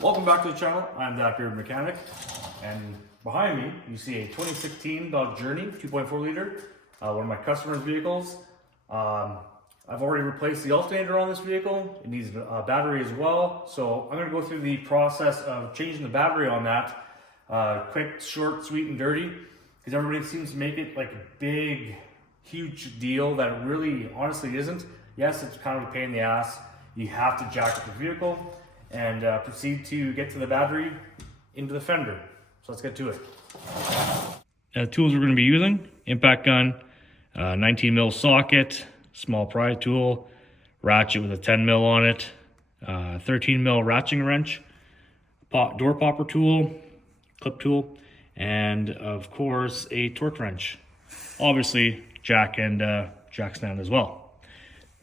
Welcome back to the channel. I'm that bearded mechanic, and behind me you see a 2016 Dodge Journey 2.4 liter, one of my customers' vehicles. I've already replaced the alternator on this vehicle. It needs a battery as well, so I'm going to go through the process of changing the battery on that. Quick, short, sweet, and dirty, because everybody seems to make it like a big, huge deal that it really, honestly isn't. Yes, it's kind of a pain in the ass. You have to jack up the vehicle and proceed to get to the battery into the fender. So let's get to it. Tools we're going to be using: impact gun, 19 mil socket, small pry tool, ratchet with a 10 mil on it, 13 mil ratcheting wrench, door popper tool, clip tool, and of course a torque wrench. Obviously jack and jack stand as well.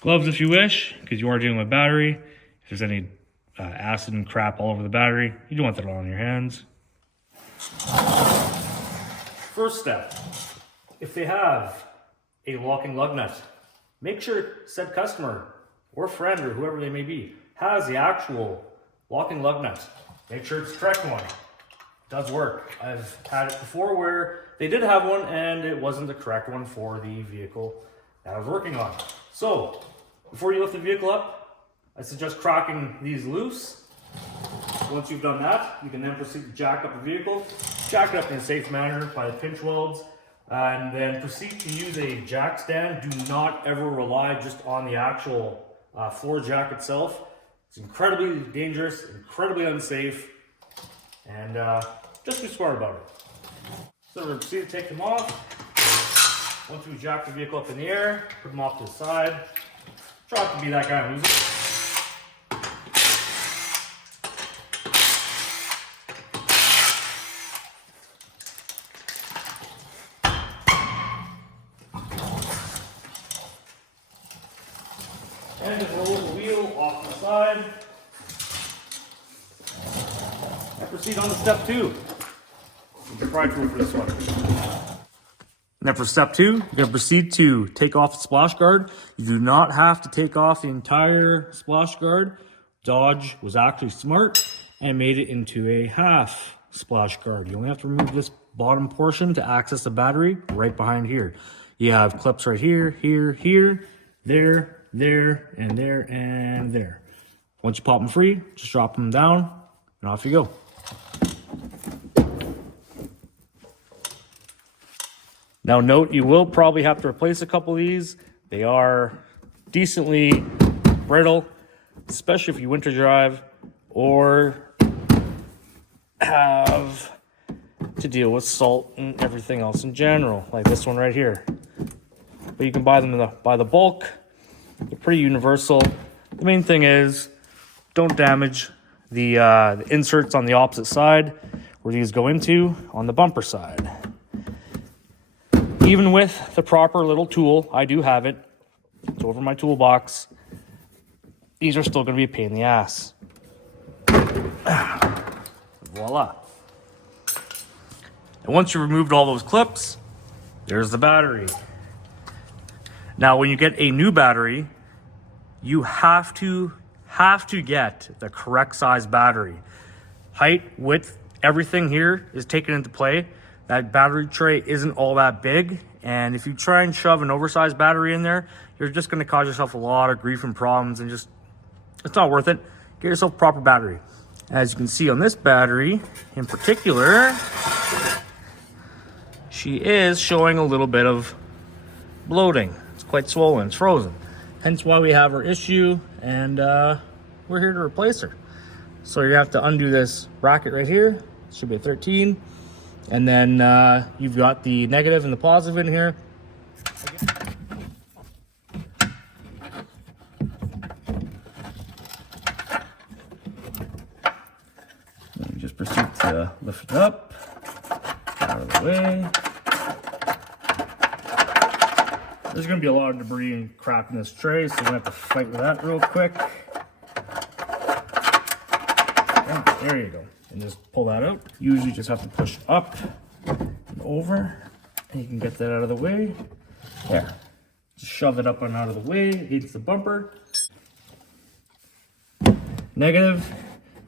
Gloves if you wish, because you are dealing with battery. If there's any acid and crap all over the battery, you don't want that all on your hands. First step, if they have a locking lug nut, make sure said customer or friend or whoever they may be has the actual locking lug nut. Make sure it's the correct one. It does work. I've had it before where they did have one and it wasn't the correct one for the vehicle that I was working on. So before you lift the vehicle up, I suggest cracking these loose. Once you've done that, you can then proceed to jack up the vehicle. Jack it up in a safe manner by the pinch welds, and then proceed to use a jack stand. Do not ever rely just on the actual floor jack itself. It's incredibly dangerous, incredibly unsafe, and just be smart about it. So we're going to proceed to take them off. Once we jack the vehicle up in the air, put them off to the side. Try not to be that guy loser. And just roll the wheel off the side. And proceed on to step 2. Use your pry tool for this one. And then for step 2, you're going to proceed to take off the splash guard. You do not have to take off the entire splash guard. Dodge was actually smart and made it into a half splash guard. You only have to remove this bottom portion to access the battery right behind here. You have clips right here, here, here, there, there, and there, and there. Once you pop them free, just drop them down and off you go. Now note, you will probably have to replace a couple of these. They are decently brittle, especially if you winter drive or have to deal with salt and everything else in general, like this one right here. But you can buy them by the bulk. They're pretty universal. The main thing is don't damage the inserts on the opposite side where these go into on the bumper side. Even with the proper little tool, I do have it. It's over my toolbox. These are still going to be a pain in the ass. Voila. And once you've removed all those clips, there's the battery. Now, when you get a new battery, you have to get the correct size battery. Height, width, everything here is taken into play. That battery tray isn't all that big, and if you try and shove an oversized battery in there, you're just going to cause yourself a lot of grief and problems, and just, it's not worth it. Get yourself a proper battery. As you can see on this battery in particular, she is showing a little bit of bloating. It's quite swollen, it's frozen. Hence why we have our issue, and we're here to replace her. So you have to undo this bracket right here. It should be a 13. And then you've got the negative and the positive in here. Let me just proceed to lift it up, out of the way. There's going to be a lot of debris and crap in this tray, so we're going to have to fight with that real quick. Oh, there you go. And just pull that out. Usually just have to push up and over, and you can get that out of the way. There. Just shove it up and out of the way against the bumper. Negative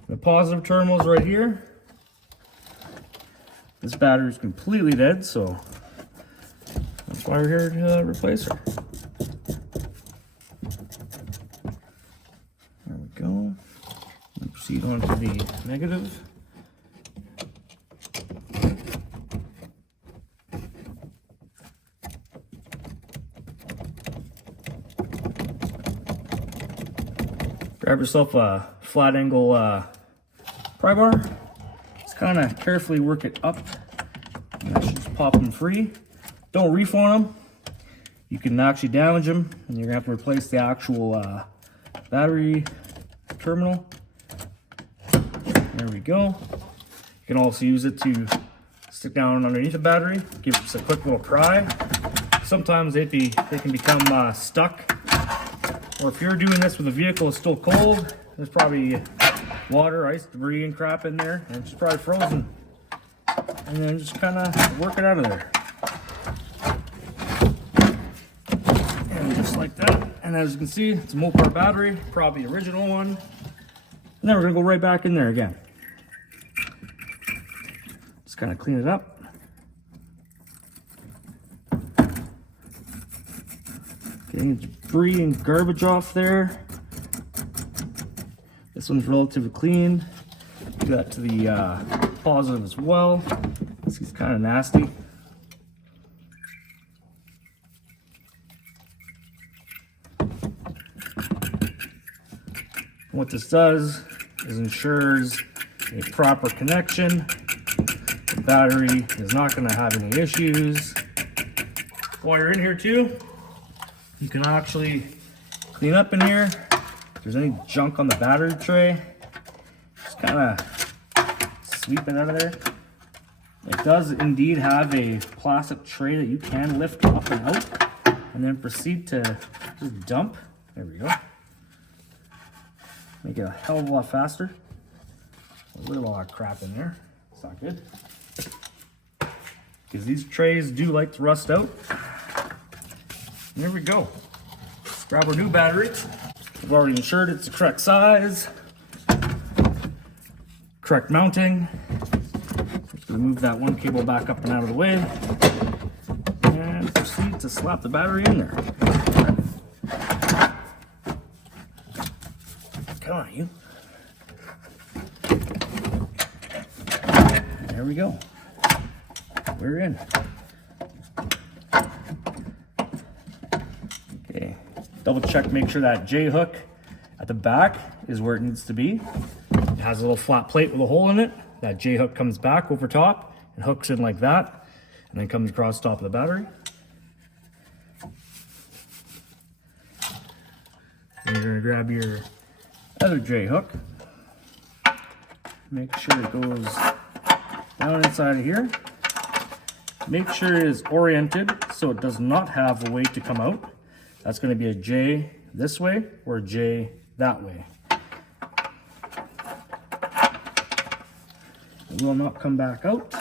The positive terminal is right here. This battery is completely dead, so that's why we're here to replace her. There we go. We'll proceed on to the negative. Grab yourself a flat angle pry bar. Just kind of carefully work it up. And that should just pop them free. Don't reef on them. You can actually damage them, and you're gonna have to replace the actual battery terminal. There we go. You can also use it to stick down underneath the battery, give it just a quick little pry. Sometimes they can become stuck. Or if you're doing this with a vehicle that's still cold, there's probably water, ice, debris, and crap in there, and it's probably frozen. And then just kind of work it out of there. And just like that. And as you can see, it's a Mopar battery, probably the original one. And then we're gonna go right back in there again. Just kind of clean it up. Getting debris and garbage off there. This one's relatively clean. Do that to the positive as well. This is kind of nasty. What this does is ensures a proper connection. The battery is not going to have any issues. While you're in here too, you can actually clean up in here. If there's any junk on the battery tray, just kind of sweep it out of there. It does indeed have a plastic tray that you can lift up and out, and then proceed to just dump. There we go. Make it a hell of a lot faster. A little lot of crap in there. It's not good. Because these trays do like to rust out. And there we go. Let's grab our new battery. We've already ensured it's the correct size, correct mounting. Just gonna move that one cable back up and out of the way, and proceed to slap the battery in there. Come on, you. There we go. We're in. Okay, double check, make sure that J hook at the back is where it needs to be. It has a little flat plate with a hole in it. That J hook comes back over top and hooks in like that, and then comes across the top of the battery. And you're gonna grab your other J hook. Make sure it goes down inside of here. Make sure it is oriented so it does not have a way to come out. That's going to be a J this way or a J that way. It will not come back out.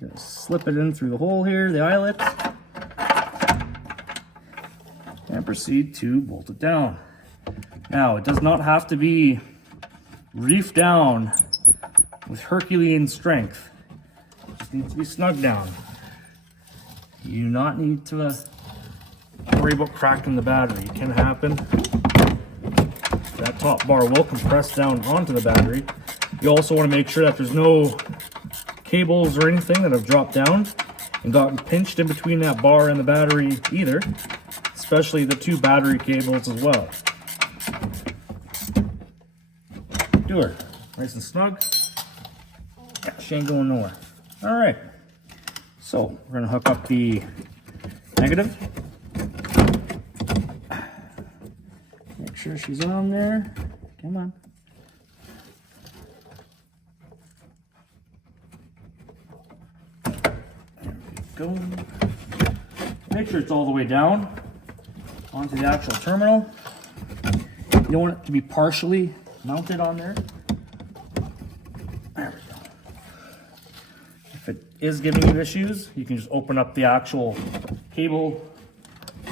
You're going to slip it in through the hole here, the eyelet, and proceed to bolt it down. Now, it does not have to be reefed down with Herculean strength. It just needs to be snug down. You do not need to worry about cracking the battery. It can happen. That top bar will compress down onto the battery. You also want to make sure that there's no cables or anything that have dropped down and gotten pinched in between that bar and the battery either, especially the two battery cables as well. Do her nice and snug. Yeah, she ain't going nowhere. All right, so we're gonna hook up the negative. Make sure she's on there. Come on. There we go. Make sure it's all the way down onto the actual terminal. You don't want it to be partially mounted on there. There we go. If it is giving you issues, you can just open up the actual cable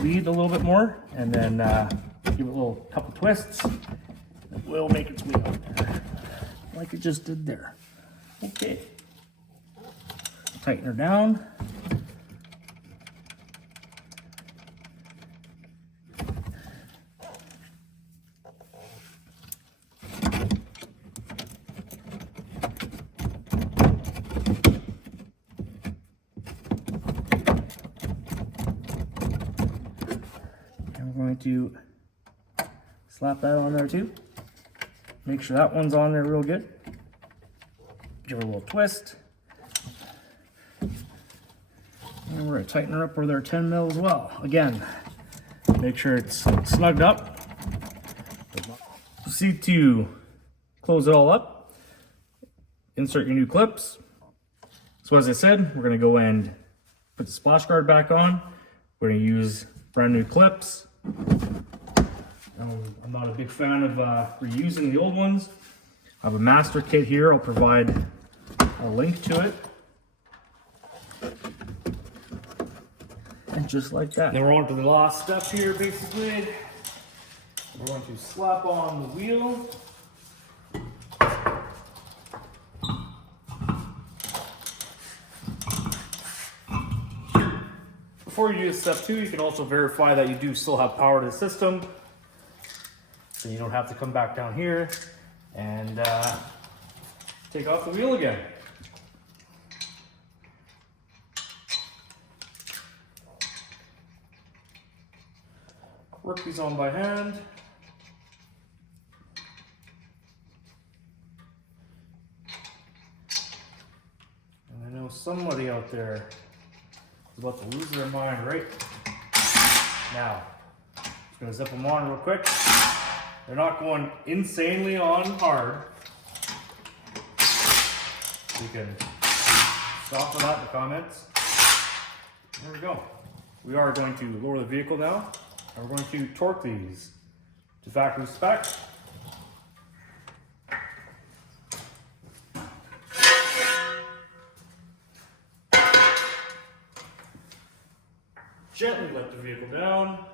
lead a little bit more and then give it a little couple twists. It will make its way out there. like it just did there. Okay. Tighten her down. And we're going to slap that on there too. Make sure that one's on there real good. Give her a little twist. And we're going to tighten her up with our 10 mil as well. Again, make sure it's snugged up. Proceed to close it all up. Insert your new clips. So as I said, we're going to go and put the splash guard back on. We're going to use brand new clips. I'm not a big fan of reusing the old ones. I have a master kit here. I'll provide a link to it. And just like that. Then we're on to the last step here, basically. We're going to slap on the wheel. Before you do step 2, you can also verify that you do still have power to the system. So you don't have to come back down here and take off the wheel again. Work these on by hand. And I know somebody out there is about to lose their mind right now. Just gonna zip them on real quick. They're not going insanely on hard. You can stop for that in the comments. There we go. We are going to lower the vehicle now, and we're going to torque these to factory spec. Gently let the vehicle down.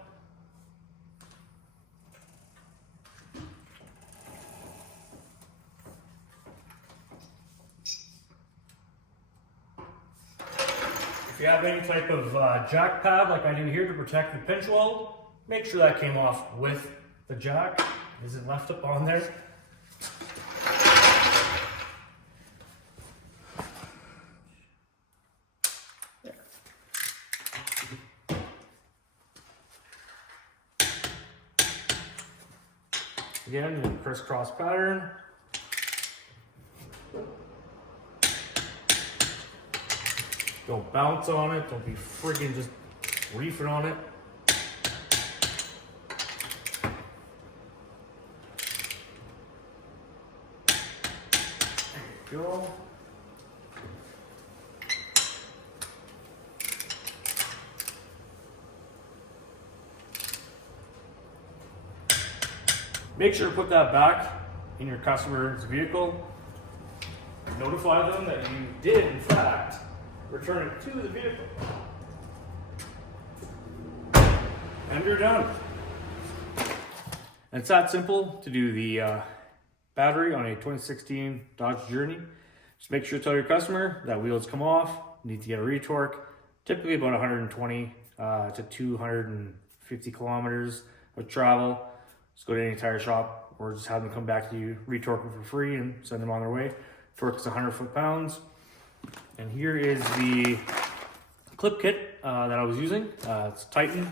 If you have any type of jack pad like I do here to protect the pinch weld, make sure that came off with the jack. Is it left up on there? There. Again, in a crisscross pattern. Don't bounce on it. Don't be freaking just reefing on it. There you go. Make sure to put that back in your customer's vehicle. Notify them that you did, in fact, return it to the vehicle. And you're done. And it's that simple to do the battery on a 2016 Dodge Journey. Just make sure to tell your customer that wheels come off, you need to get a retorque, typically about 120 to 250 kilometers of travel. Just go to any tire shop or just have them come back to you, retorque them for free and send them on their way. Torque is 100 foot-pounds. And here is the clip kit that I was using. It's Titan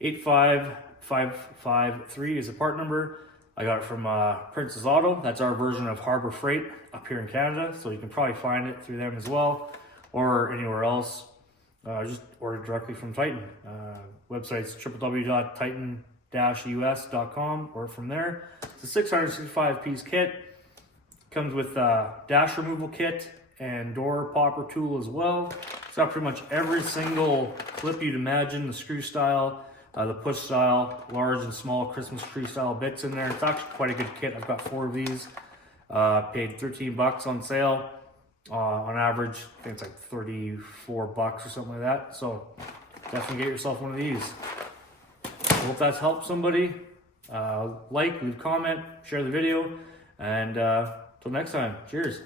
85553 is the part number. I got it from Princess Auto. That's our version of Harbor Freight up here in Canada. So you can probably find it through them as well or anywhere else. Just order directly from Titan. Website's www.titan-us.com or from there. It's a 665 piece kit. Comes with dash removal kit and door popper tool as well. It's got pretty much every single clip you'd imagine, the screw style, the push style, large and small Christmas tree style bits in there. It's actually quite a good kit. I've got 4 of these. Paid 13 bucks on sale. On average, I think it's like 34 bucks or something like that. So definitely get yourself one of these. I hope that's helped somebody. Like, leave a comment, share the video, and till next time, cheers.